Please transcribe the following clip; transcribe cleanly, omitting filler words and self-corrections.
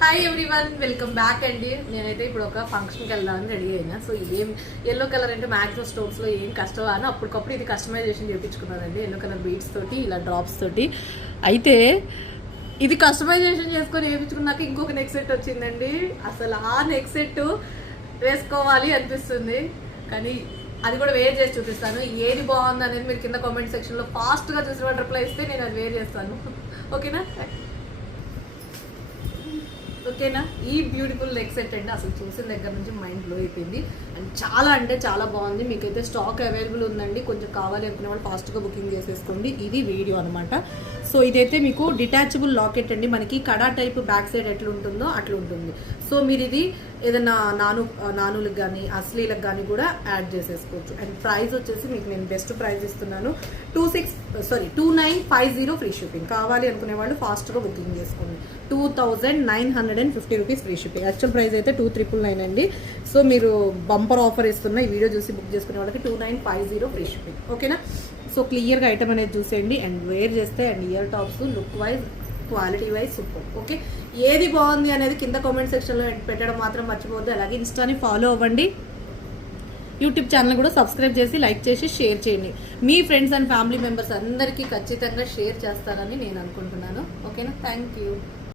Hi everyone, welcome back అండి. నేనైతే ఇప్పుడు ఒక ఫంక్షన్కి వెళ్దామని రెడీ అయినా. సో ఏం ఎల్లో కలర్ అంటే మ్యాక్సిమం స్టోర్స్లో ఏం కష్టం అని అప్పటికప్పుడు ఇది కస్టమైజేషన్ చేయించుకున్నానండి. ఎల్లో కలర్ బీడ్స్ తోటి ఇలా డ్రాప్స్ తోటి. అయితే ఇది కస్టమైజేషన్ చేసుకొని వేయించుకున్నాక ఇంకొక నెక్ సెట్ వచ్చిందండి. అసలు ఆ నెక్ సెట్ వేసుకోవాలి అనిపిస్తుంది, కానీ అది కూడా వేర్ చేసి చూపిస్తాను. ఏది బాగుంది అనేది మీరు కింద కామెంట్ సెక్షన్లో ఫాస్ట్గా చూసిన వాళ్ళు రిప్లై ఇస్తే నేను అది వేర్ చేస్తాను. ఓకేనా? ఓకేనా? ఈ బ్యూటిఫుల్ నెక్ సెట్ అండి అసలు చూసిన దగ్గర నుంచి మైండ్ బ్లో అయిపోయింది. అండ్ చాలా అంటే చాలా బాగుంది. మీకైతే స్టాక్ అవైలబుల్ ఉందండి. కొంచెం కావాలి అనుకునే వాళ్ళు ఫాస్ట్గా బుకింగ్ చేసేసుకోండి. ఇది వీడియో అనమాట. సో ఇదైతే మీకు డిటాచబుల్ లాకెట్ అండి. మనకి కడా టైప్ బ్యాక్ సైడ్ ఎట్లా ఉంటుందో అట్లా ఉంటుంది. సో మీరు ఇది ఏదైనా నానులకు కానీ అస్లీలకు కానీ కూడా యాడ్ చేసేసుకోవచ్చు. అండ్ ప్రైస్ వచ్చేసి మీకు నేను బెస్ట్ ప్రైస్ ఇస్తున్నాను. 2950 ఫ్రీ షిప్పింగ్. కావాలి అనుకునే వాళ్ళు ఫాస్ట్గా బుకింగ్ చేసుకోండి. 2950 rupees free shipping. Actual price అయితే 2999 అండి. సో మీరు బంపర్ ఆఫర్ ఇస్తున్న ఈ వీడియో చూసి బుక్ చేసుకునే వాళ్ళకి 2950 ఫ్రీ షిప్పింగ్. ఓకేనా? సో క్లియర్గా ఐటమ్ అనేది చూసేయండి అండ్ వేర్ చేస్తే and ear tops look wise quality wise super. Okay, ఏది బాగుంది అనేది కింద కామెంట్ సెక్షన్లో పెట్టడం మాత్రం మర్చిపోవద్దు. అలాగే ఇన్స్టాని ఫాలో అవ్వండి. యూట్యూబ్ ఛానల్ కూడా సబ్స్క్రైబ్ చేసి లైక్ చేసి షేర్ చేయండి. మీ ఫ్రెండ్స్ అండ్ ఫ్యామిలీ మెంబర్స్ అందరికీ ఖచ్చితంగా షేర్ చేస్తారని నేను అనుకుంటున్నాను. ఓకేనా? Thank you.